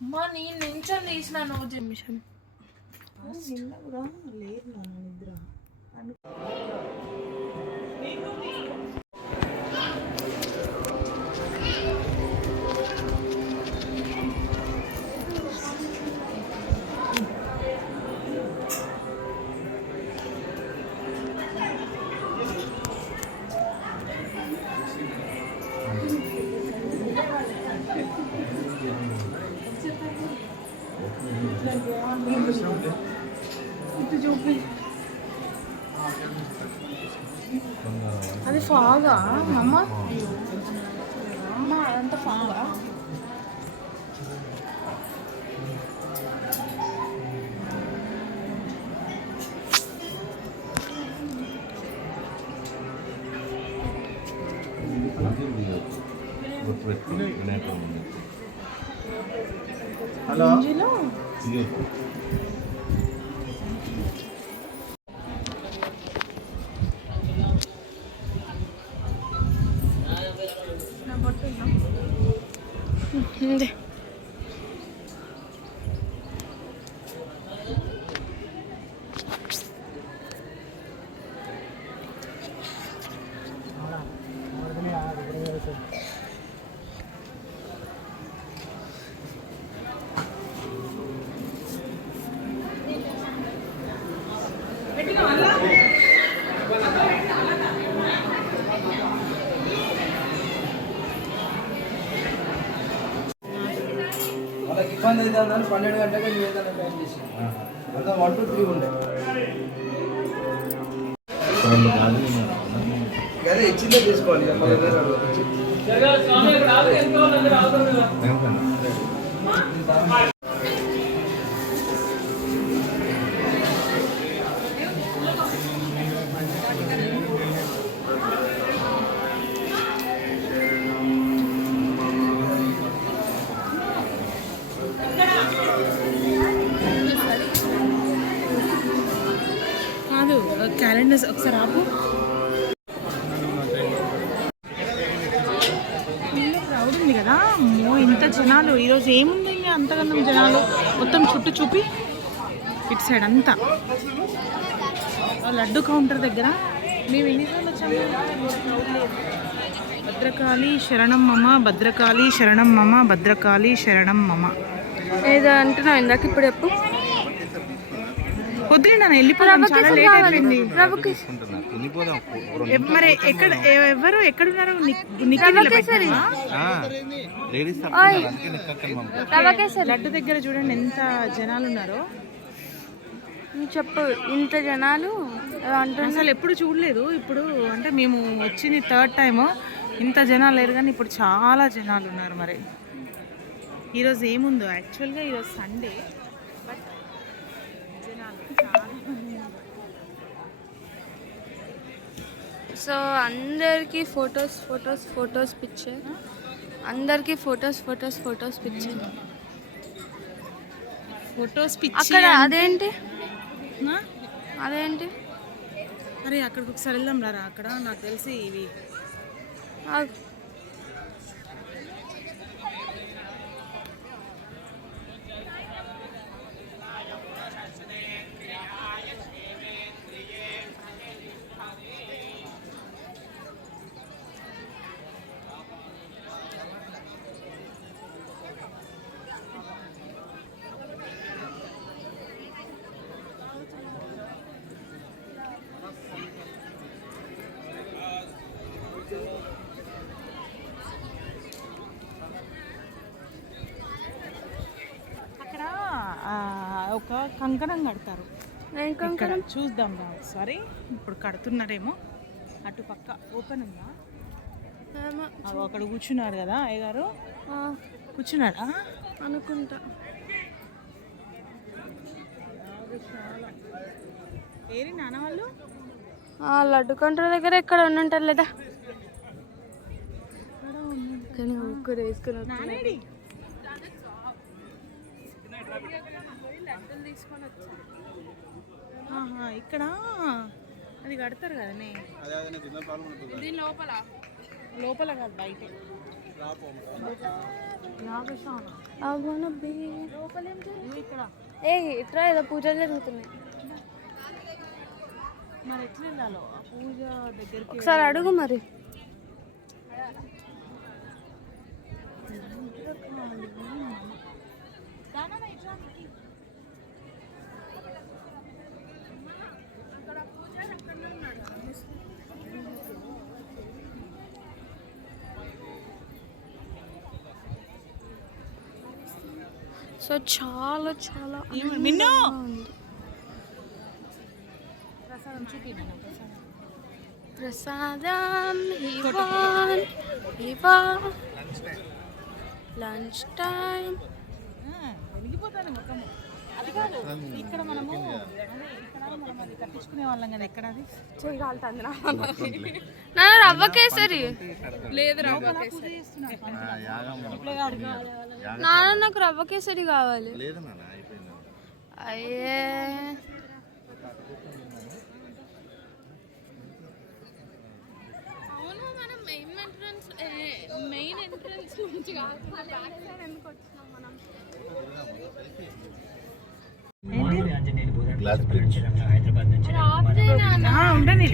అమ్మా నేను నించొని తీసిన నువ్వు నిమిషం నిన్న కూడా లేదు నాన్న నిద్ర అది ఫాగా అమ్మ అమ్మ అదంతా ఫాగా హలో వాళ్ళకి ఇబ్బంది అయితే 12 గంటలకే నువ్వు ఏదైనా ప్లాన్ చేసి అలా 1 to 3 ఉండే అదే ఇచ్చిందే తీసుకోవాలి కాదు క్యాలెండర్స్ ఒకసారి ఆపు క్రౌడ్ ఉంది కదా అమ్మో ఇంత జనాలు ఈరోజు ఏముంది ఇంకా అంతగందం జనాలు మొత్తం చుట్టూ చూపి ఇటు సైడ్ అంతా లడ్డు కౌంటర్ దగ్గర మేము ఎన్నిసార్లు వచ్చాము భద్రకాళి శరణం మమ భద్రకాళి శరణం మమ భద్రకాళి శరణం మమ ఏదో అంటున్నావు ఇందాక ఇప్పుడు ఎప్పుడు పొద్దున నన్ను వెళ్ళిపోయాను చాలా లేట్ అయిపోయింది మరి ఎక్కడ ఎవరు ఎక్కడున్నారు లడ్డు దగ్గర చూడండి ఎంత జనాలు ఉన్నారో చెప్పు ఇంత జనాలు అసలు ఎప్పుడు చూడలేదు ఇప్పుడు అంటే మేము వచ్చింది 3rd టైం ఇంత జనాలు లేరు కానీ ఇప్పుడు చాలా జనాలు ఉన్నారు మరి ఈరోజు ఏముందో యాక్చువల్గా ఈరోజు సండే బట్ జనాలు సో అందరికి ఫొటోస్ ఫొటోస్ ఫొటోస్ పిక్చర్ అందరికి photos photos photos picture photos అక్కడ అదేంటి అదేంటి అరే అక్కడికి ఒకసారి వెళ్దాం రా అక్కడ నాకు తెలిసి ఇవి ఒక కంకణం కడతారు చూద్దాం రా ఒకసారి ఇప్పుడు కడుతున్నారేమో అటు పక్క ఓపెన్ ఉందా అక్కడ కూర్చున్నారు కదా అయ్యగారు కూర్చున్నాడా అనుకుంటా ఏరి నాన్న వాళ్ళు లడ్డు కౌంటర్ దగ్గర ఎక్కడ ఉండుంటారు లేదా కానీ ఒక్కరు వేసుకుని ఇక్కడ అది కడతారు కదనే లోపల లోపల కాదు బయటే. I wanna be. ఇక్కడ ఏ ఇట్రా ఏదో పూజలు జరుగుతున్నాయి. మరి ఎట్లా వెళ్ళాలో ఆ పూజ దగ్గరికి? ఒకసారి అడుగు మరి. సో చాలా చాలా మిన్ను ఉంది. ప్రసాదం చూపినా ప్రసాదం ఇవా లంచ్ టైం. వెలిగిపోతాను ముఖము. అది కాదు ఇక్కడ మనము అదే ఇక్కడ మనం అది కట్టించుకునే వాళ్ళం కదా. ఎక్కడ అది చేయగలుగుతుంది నా రవ్వ కేసరి లేదు. రవ్వ కేసరి నాన్న నాకు రవ్వ కేసరి కావాలి. అయ్యే అవును మనం మెయిన్ ఎంట్రన్స్ నుంచి కాదు బ్యాక్ సైడ్ ఎందుకు వచ్చినాం మనం? ఉండని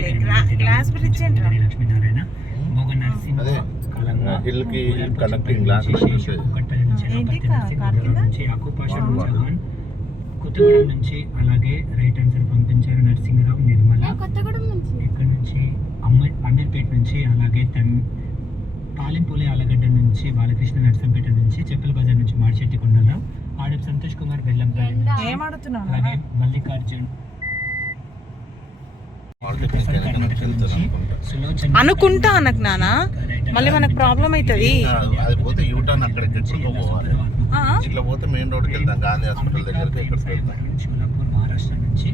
గ్లాస్ బ్రిడ్జ్ ఏంట్రా? హిల్ కి కనెక్టింగ్ గ్లాస్ ఏంటి కార్ కింద కొత్తగూడెం నుంచి అలాగే రైట్ ఆన్సర్ పంపించారు నరసింహరావు నిర్మల. కొత్తగూడెం నుంచి ఇక్కడ నుంచి అమీర్పేట నుంచి అలాగే పాలెంపూలే ఆలగడ్డ నుంచి బాలకృష్ణ నర్సంపేట నుంచి చెప్పుల బజార్ నుంచి మాడిచెట్టి కొండలరావు ఆడప్ సంతోష్ కుమార్ బెల్లంపల్లి అలాగే మల్లికార్జున్ అనుకుంటా అనకు నాన్న, మళ్ళీ మనకు ప్రాబ్లం అవుతుంది. అది పోతే యూటర్న్ అక్కడికి ఎక్కడికో పోవాలి. ఇట్లా పోతే మెయిన్ రోడ్కి వెళ్తాం, గాంధీ హాస్పిటల్ దగ్గరికి ఎక్కడికి వెళ్తాం. షోలాపూర్ మహారాష్ట్ర నుంచి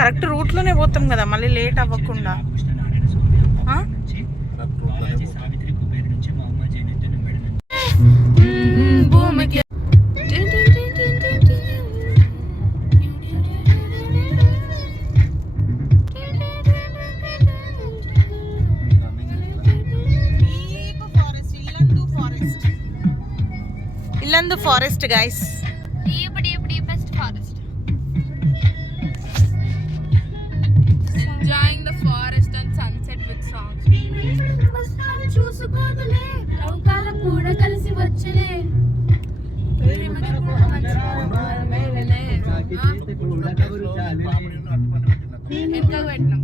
కరెక్ట్ రూట్ లోనే పోతాం కదా, మళ్ళీ లేట్ అవ్వకుండా. నారాయణ స్వామి నుంచి బాలాజీ సావిత్రి కుబేర్ నుంచి మహమ్మద్ జైనుద్దీన్ ఉమ్మడి నుంచి భూమికి Yellandu forest guys. deepest forest. Enjoying the forest and sunset with songs. చూసుకోదులే లోకాల కూడా కలిసి వచ్చలే ఇంకా పెట్టినాం.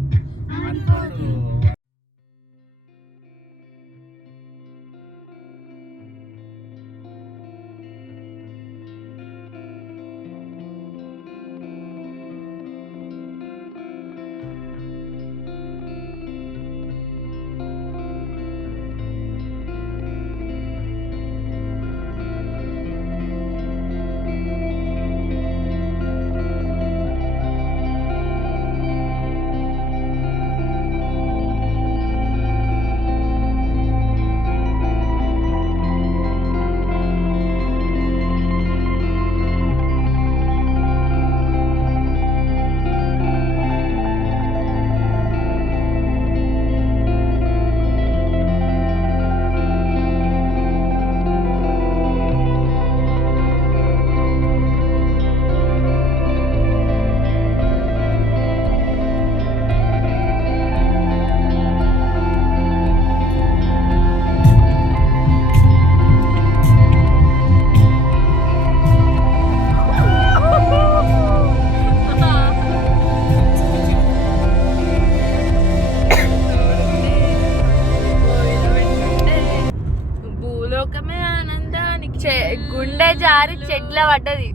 గుండె జారి చెట్ల పడ్డది.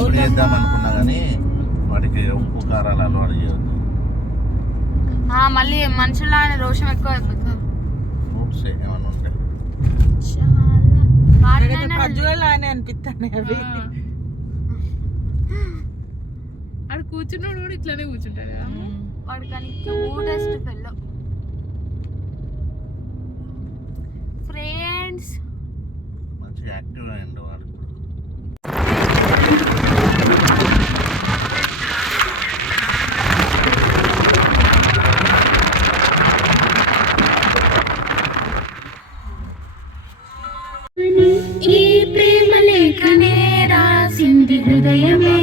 అప్పుడు చేద్దాం అనుకున్నా కానీ వాటికి ఉప్పు కారాలు అలవాటు చేయొద్దు. మళ్ళీ మనుషుల రోషం ఎక్కువ అయిపోతుంది. ఫ్రూట్స్ ఏమైనా ఉంటాయి. ఖర్జూరాలు అని అనిపిస్తాను అవి. ఆడు కూర్చున్నాడు కూడా ఇట్లానే కూర్చుంటాడు కదా. వాడు కానీ క్యూటెస్ట్ ఫెల్లో. ఫ్రెండ్స్ మంచిగా యాక్టివ్గా అయ్యిండు వాడు. ఈ ప్రేమ లేఖనే రాసింది హృదయమే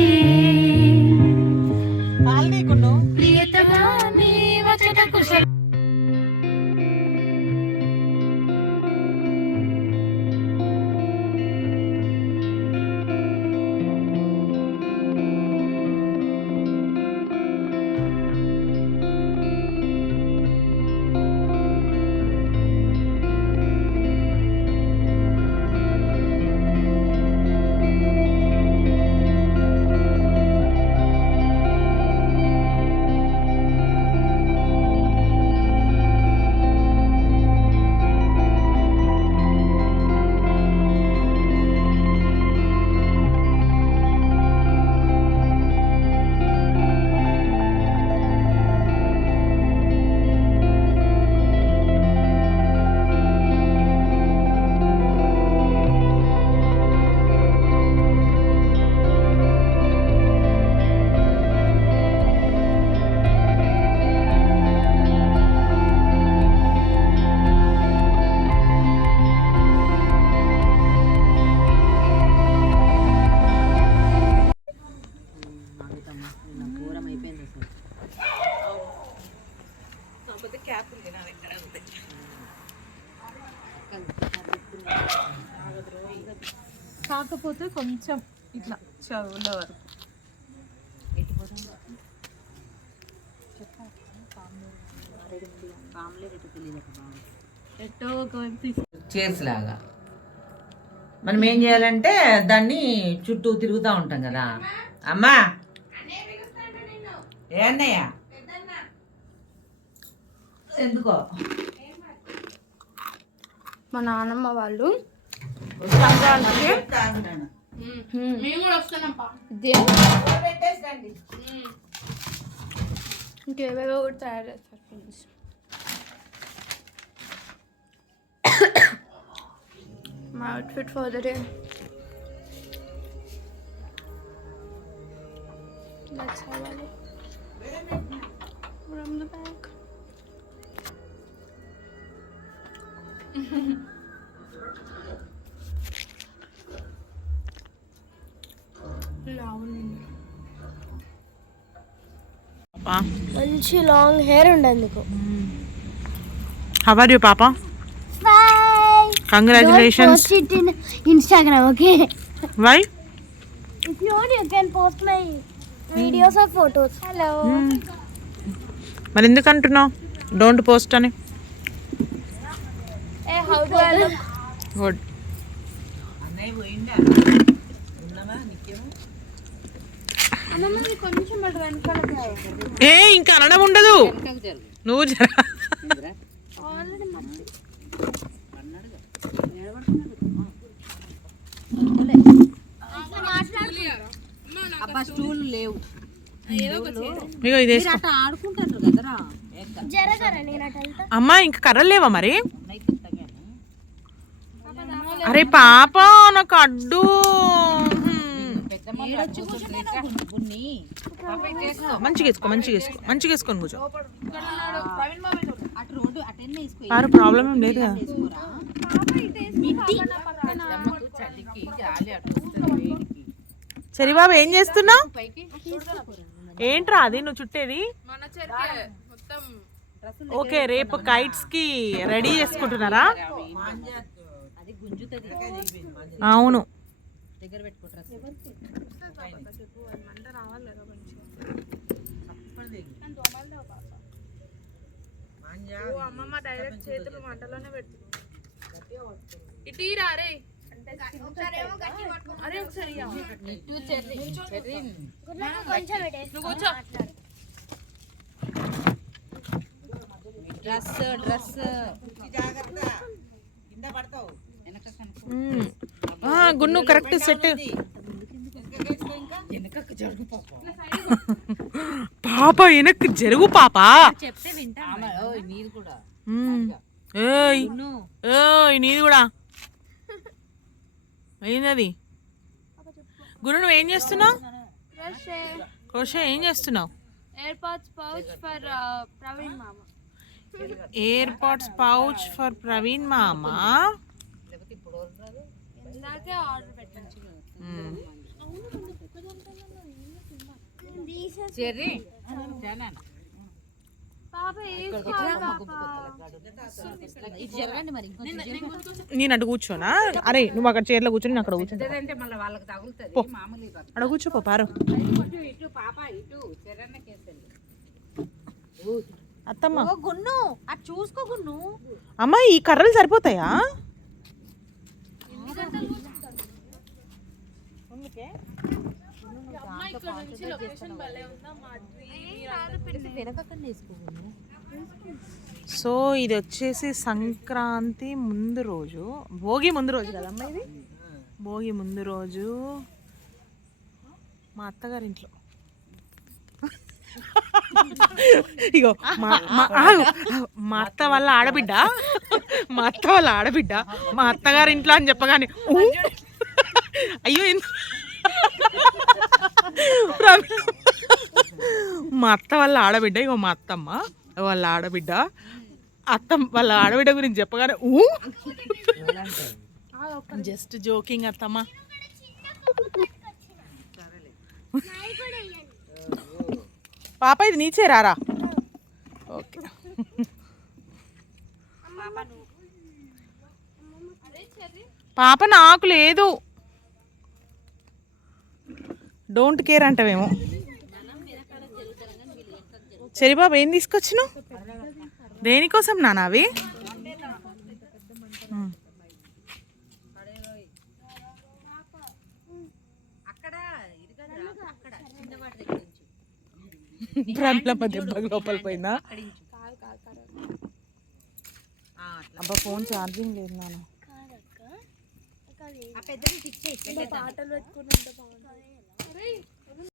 ప్రియతమా నీ వచన కుశల కాకపోతే కొంచెం ఇట్లా చదువుల వరకు. చైర్స్ లాగా మనం ఏం చేయాలంటే దాన్ని చుట్టూ తిరుగుతూ ఉంటాం కదా. అమ్మా ఏ అన్నయ్య ఎందుకో మా నాన్నమ్మ వాళ్ళు ఇంకేవేవో కూడా తయారు చేస్తారు friends. My outfit for the day. Let's have a look from the back. మంచి లాంగ్ హెయిర్ ఉండే అందుకు. How are you, Papa? Congratulations. Post it in Instagram, okay? Why? If you want, you can post my videos or photos. Hello. మరి ఎందుకు అంటున్నావు don't post అని? Hey, how do I look? Good. అన్నయ్య పోయిందా కొంచెం అటు వెనకాల ఏ ఇంకా అనడం ఉండదు, నువ్వు జరా. స్టూల్ లేవు ఇగో ఇది వేసుకో. ఆడుకుంటారు కదరా. జరగరా నేను అటు వెళ్తా. అమ్మా ఇంకా కర్రలు లేవా మరి? అరే పాప నాకు అడ్డు. మంచిగా వేసుకో, మంచిగా వేసుకో, మంచిగా వేసుకొని కూర్చో. వారు ప్రాబ్లం ఏం లేదు కదా. సరే బాబు ఏం చేస్తున్నావు? ఏంట్రా అది నువ్వు చుట్టేది? ఓకే రేపు కైట్స్ కి రెడీ చేసుకుంటున్నారా? అవును. అమ్మమ్మ డైరెక్ట్ చేతులు మంటలోనే పెడుతుంది. ఇటీరా రే అరే ఒకసారి కొంచెం పెట్టేసి నువ్వు కూర్చో. Dress గున్ను correct set. పాప వెనక్కి జరుగు పాప. చెప్తే వింటా నీది కూడా ఏయ్ ఏయ్ నీది కూడా అయింది. గురు నువ్వు ఏం చేస్తున్నావు? క్రోషే ఏం చేస్తున్నావు? ఎయిర్పాడ్స్ పౌచ్ ఫర్ ప్రవీణ్ మామ. ఎయిర్పాడ్స్ పౌచ్ ఫర్ ప్రవీణ్ మామ. ఇందాకే ఆర్డర్ పెట్టాను. చెర్రీ పాప జరగండి మరి నేను అటు కూర్చోనా? అరే నువ్వు అక్కడ చైర్లో కూర్చొని నేను అక్కడ కూర్చుంటా. అంటే మళ్ళీ వాళ్ళకి తగులుతుంది మామూలు అక్కడ కూర్చోపో పారు. ఇటు పాప ఇటు చెరన్న కేసండి అత్తమ్మ గున్ను అది చూసుకో గున్ను. అమ్మ ఈ కర్రలు సరిపోతాయా? ఇక్కడ నుంచి లొకేషన్ భలే ఉందా మా సో ఇది వచ్చేసి సంక్రాంతి ముందు రోజు, భోగి ముందు రోజు కదమ్మా ఇది. భోగి ముందు రోజు మా అత్తగారింట్లో ఇగో మా అత్త వాళ్ళ ఆడబిడ్డ, మా అత్త వాళ్ళ ఆడబిడ్డ మా అత్తగారింట్లో అని చెప్పగానే అయ్యో మా అత్త వాళ్ళ ఆడబిడ్డ, ఇగో మా అత్తమ్మ వాళ్ళ ఆడబిడ్డ, వాళ్ళ ఆడబిడ్డ గురించి చెప్పగానే జస్ట్ జోకింగ్ అత్తమ్మ. పాప ఇది నీచే రారా. ఓకే పాప నాకు లేదు, డోంట్ కేర్ అంటావేమో. సరే బాబు ఏం తీసుకొచ్చినావు? దేనికోసం నాన్న అవి? దెబ్బకి లోపల పోయిందా? అబ్బా ఫోన్ ఛార్జింగ్ లేదు నాన్న. పాటలు పెట్టుకుని